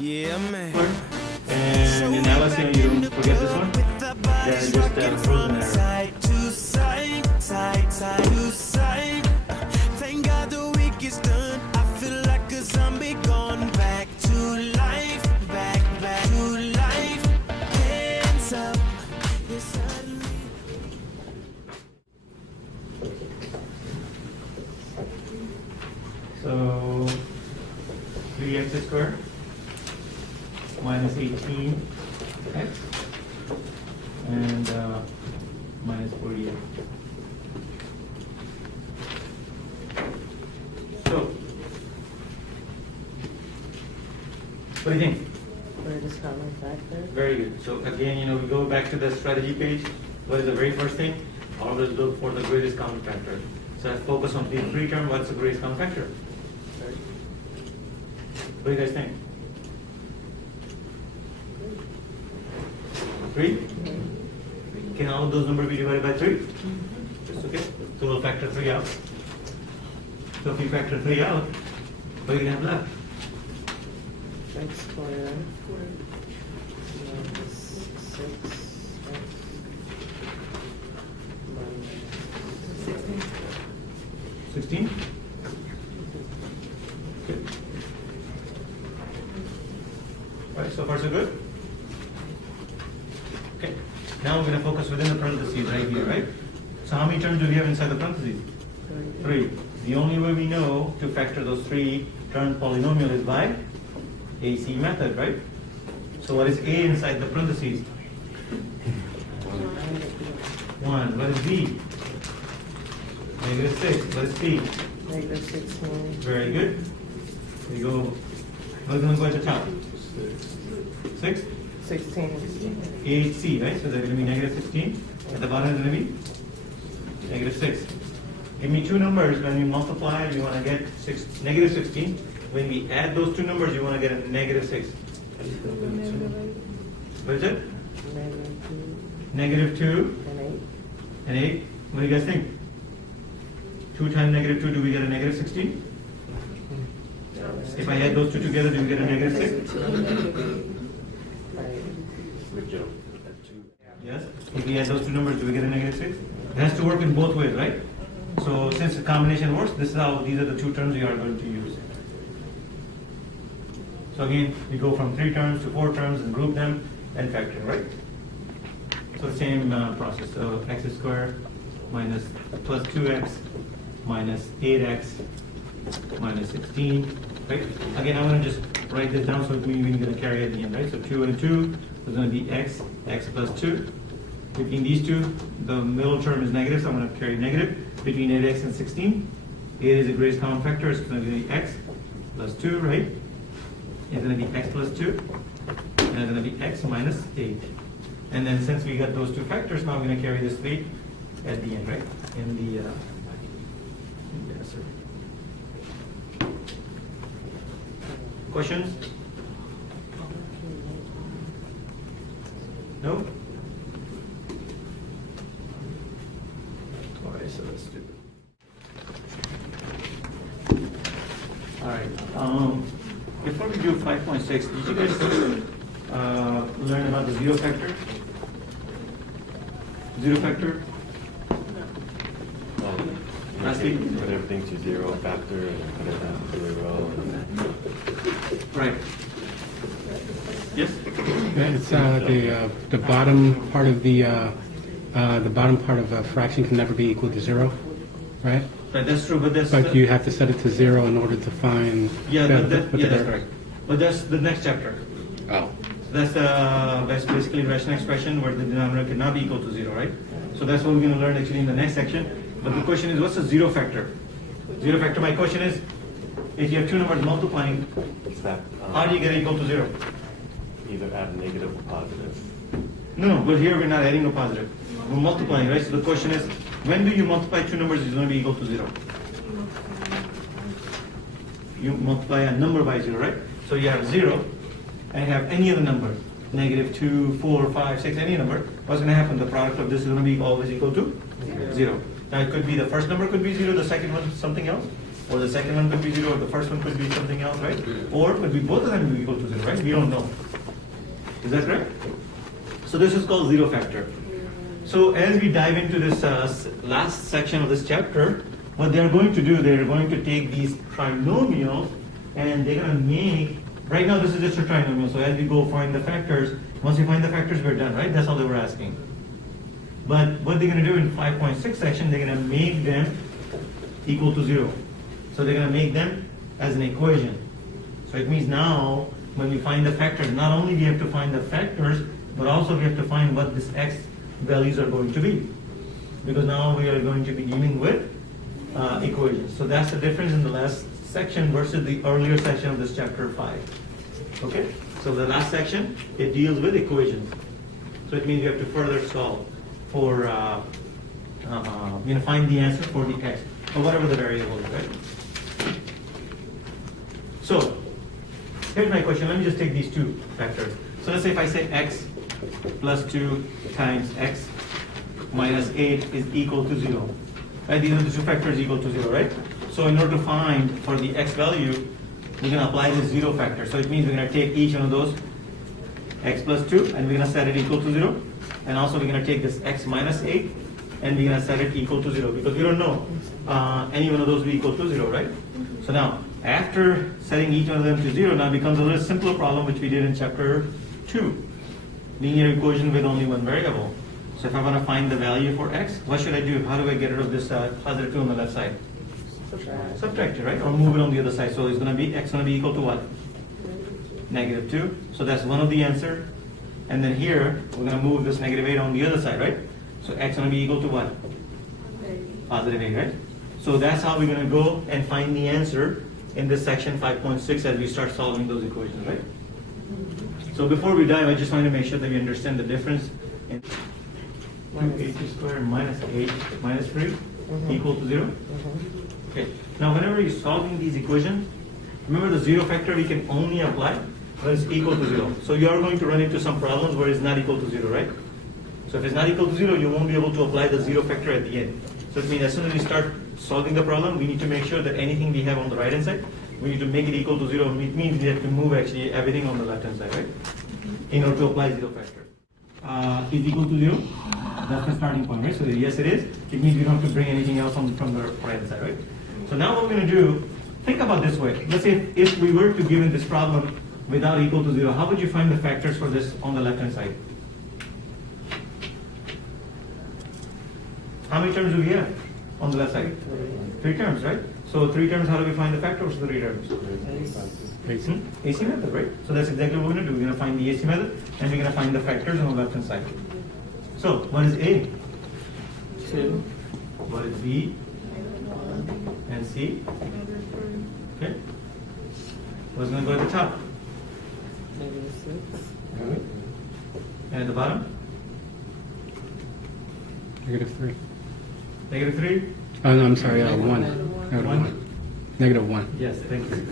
Yeah, man. And in LSM, you don't forget this one. Then just frozen error. Side to side, side to side. Thank God the week is done. I feel like a zombie gone back to life, back to life. Hands up. Yeah, suddenly. So 3x squared minus 18x and minus 48. So, what do you think? Greatest common factor. Very good. So again, we go back to the strategy page. What is the very first thing? Always look for the greatest common factor. So let's focus on the three term. What's the greatest common factor? What do you guys think? 3? Can all of those numbers be divided by 3? Yes, okay. So we'll factor 3 out. So if you factor 3 out, what are you going to have left? X squared minus 6x minus 16? Okay. Right, so far so good? Okay. Now we're going to focus within the parentheses right here, right? So how many terms do we have inside the parentheses? 3. The only way we know to factor those 3 term polynomial is by AC method, right? So what is A inside the parentheses? 1. What is B? -6. What is C? negative 16. Very good. There you go. What's going to go at the top? 6? 16. 8C, right? So that's going to be -16. At the bottom is going to be -6. Give me two numbers. When we multiply, you want to get -16. When we add those two numbers, you want to get a -6. What is it? Negative 2 -2 and 8. and 8. What do you guys think? 2 times -2, do we get a -16? If I add those two together, do we get a -6? Good job. Yes. If we add those two numbers, do we get a -6? It has to work in both ways, right? So since the combination works, these are the two terms we are going to use. So again, we go from 3 terms to 4 terms and group them and factor, right? So the same process. So x squared minus plus 2x minus 8x minus 16, right? Again, I'm going to just write this down so we're going to carry at the end, right? So 2 and 2 is going to be x plus 2. Between these two, the middle term is negative, so I'm going to carry negative. Between 8x and 16, 8 is the greatest common factor, so it's going to be x plus 2, right? It's going to be x plus 2, and it's going to be x minus 8. And then since we got those two factors, now I'm going to carry this 3 at the end, right? In the answer. Questions? No? All right, so let's do it. All right. Before we do 5.6, did you guys learn about the zero factor? Zero factor? Last week? Put everything to 0 factor and put it down to 0. Right. Yes? It's the bottom part of the bottom part of a fraction can never be equal to 0, right? Right, that's true, but that's... But you have to set it to 0 in order to find. Yeah, that's correct. But that's the next chapter. Oh. That's basically rational expression where the denominator cannot be equal to 0, right? So that's what we're going to learn actually in the next section. But the question is, what's the zero factor? Zero factor, my question is, if you have two numbers multiplying, It's that how do you get equal to 0? either add negative or positive. No, but here we're not adding a positive. We're multiplying, right? So the question is, when do you multiply two numbers is going to be equal to 0? You multiply a number by 0, right? So you have 0, and you have any other number, -2, 4, 5, 6, any number. What's going to happen? The product of this is going to be always equal to 0. Now it could be the first number could be 0, the second one something else. or the second one could be 0, or the first one could be something else, right? Or could be both of them be equal to 0, right? We don't know. Is that correct? So this is called zero factor. So as we dive into this last section of this chapter, what they're going to do, they're going to take these trinomials and they're going to make, right now this is just a trinomial, so as we go find the factors, once we find the factors, we're done, right? That's all they were asking. But what they're going to do in 5.6 section, they're going to make them equal to 0. So they're going to make them as an equation. So it means now, when we find the factors, not only we have to find the factors, but also we have to find what this x values are going to be. Because now we are going to be dealing with equations. So that's the difference in the last section versus the earlier section of this chapter 5. Okay? So the last section, it deals with equations. So it means you have to further solve for, find the answer for the x, or whatever the variable is, right? So, here's my question. Let me just take these two factors. So let's say if I say x plus 2 times x minus 8 is equal to 0. Right? These are the two factors equal to 0, right? So in order to find for the x value, we're going to apply this 0 factor. So it means we're going to take each one of those x plus 2 and we're going to set it equal to 0. And also we're going to take this x minus 8 and we're going to set it equal to 0 because we don't know any one of those will be equal to 0, right? So now, after setting each one of them to 0, now becomes a little simpler problem which we did in chapter 2. Linear equation with only one variable. So if I want to find the value for x, what should I do? How do I get rid of this positive 2 on the left side? Subtract it, right? Or move it on the other side. So it's going to be, x going to be equal to what? Negative 2. So that's one of the answer. And then here, we're going to move this negative 8 on the other side, right? So x going to be equal to what? Positive 8, right? So that's how we're going to go and find the answer in this section 5.6 as we start solving those equations, right? So before we dive, I just want to make sure that we understand the difference in 2h squared minus 8 minus 3 equal to 0. Okay. Now whenever you're solving these equations, remember the 0 factor we can only apply when it's equal to 0. So you are going to run into some problems where it's not equal to 0, right? So if it's not equal to 0, you won't be able to apply the 0 factor at the end. So it means as soon as we start solving the problem, we need to make sure that anything we have on the right hand side, we need to make it equal to 0. It means we have to move actually everything on the left hand side, right? In order to apply 0 factor. Is equal to 0, that's the starting point, right? So yes it is. It means we don't have to bring anything else from the right hand side, right? So now what we're going to do, think about this way. Let's say if we were to given this problem without equal to 0, how would you find the factors for this on the left hand side? How many terms do we have on the left side? 3 terms, right? So 3 terms, how do we find the factors for 3 terms? AC method, right? So that's exactly what we're going to do. We're going to find the AC method and we're going to find the factors on the left hand side. So what is A? 2. What is B? And C? Okay. What's going to go at the top? Negative 6. And at the bottom? Negative 3. Negative 3? Oh, no, I'm sorry, 1. One. Negative 1. Negative 1. Yes, thank you.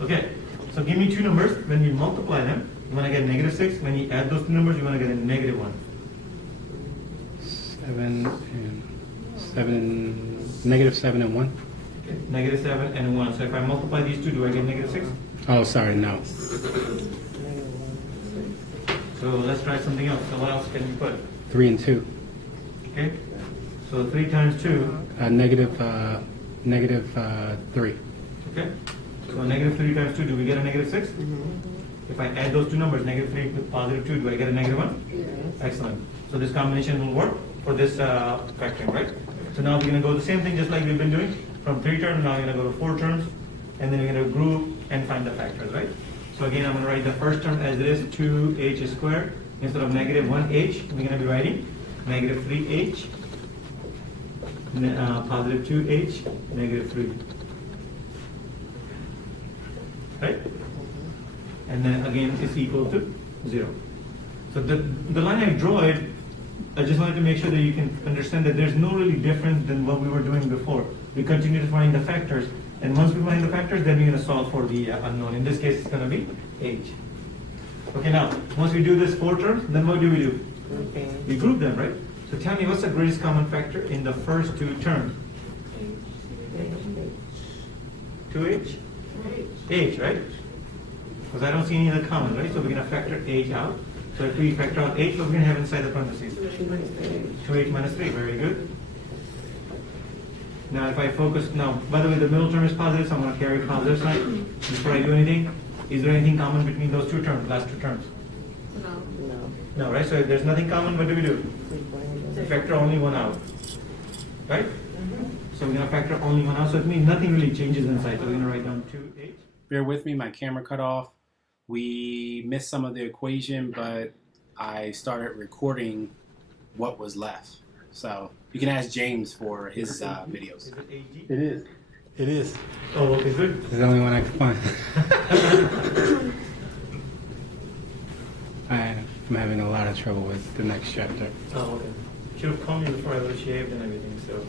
Okay, so give me 2 numbers. When you multiply them, you want to get negative 6. When you add those 2 numbers, you want to get a negative 1. 7 and 1. Okay. Negative 7 and 1. So if I multiply these 2, do I get negative 6? Oh, sorry, no. Negative 1, 6. So let's try something else. So what else can you put? 3 and 2. Okay, so 3 times 2. Negative 3. Okay, so negative 3 times 2, do we get a negative 6? If I add those 2 numbers, negative 3 with positive 2, do I get a negative 1? Yes. Excellent. So this combination will work for this factoring, right? So now we're going to go the same thing just like we've been doing. From 3 terms, now we're going to go to 4 terms. And then we're going to group and find the factors, right? So again, I'm going to write the first term as it is, 2h squared. Instead of negative 1h, we're going to be writing negative 3h, positive 2h, negative 3. Right? And then again, it's equal to 0. So the line I draw it, I just wanted to make sure that you can understand that there's no really difference than what we were doing before. We continue to find the factors, and once we find the factors, then we're going to solve for the unknown. In this case, it's going to be h. Okay, now, once we do this 4 terms, then what do? Grouping. We group them, right? So tell me, what's the greatest common factor in the first 2 terms? 2h? H, right? Because I don't see any other common, right? So we're going to factor h out. So if we factor out h, what we're going to have inside the parentheses? 2h minus 3, very good. Now if I focus, now by the way the middle term is positive, so I'm going to carry positive sign. Before I do anything, is there anything common between those two terms, last two terms? No. No, right? So if there's nothing common, what do? We factor only one out, right? So we're going to factor only one out, so it means nothing really changes inside. So we're going to write down 2h. Bear with me, my camera cut off. We missed some of the equation, but I started recording what was left. So you can ask James for his videos. Is it ag? It is. It is. Oh, okay, good. It's the only one I can find. I'm having a lot of trouble with the next chapter. Oh, okay. Should have called me before I would have shaved and everything, so.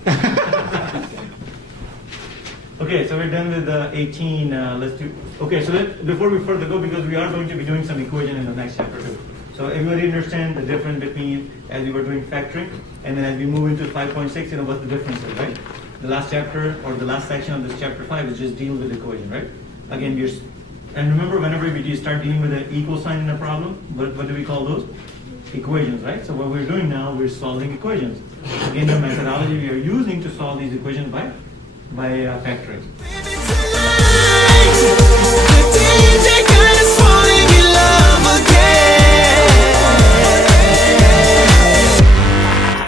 Okay, so we're done with 18. Let's do. Okay, so before we further go, because we are going to be doing some equation in the next chapter too. So everybody understand the difference between as we were doing factoring, and then as we move into 5.6, you know what the difference is, right? The last chapter or the last section of this chapter 5 is just deal with equation, right? Again, and remember whenever we start dealing with an equal sign in a problem, what do we call those? Equations, right? So what we're doing now, we're solving equations. Again, the methodology we are using to solve these equations by factoring. Baby, tonight, the DJ God is falling in love again.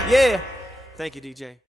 Yeah. Thank you, DJ.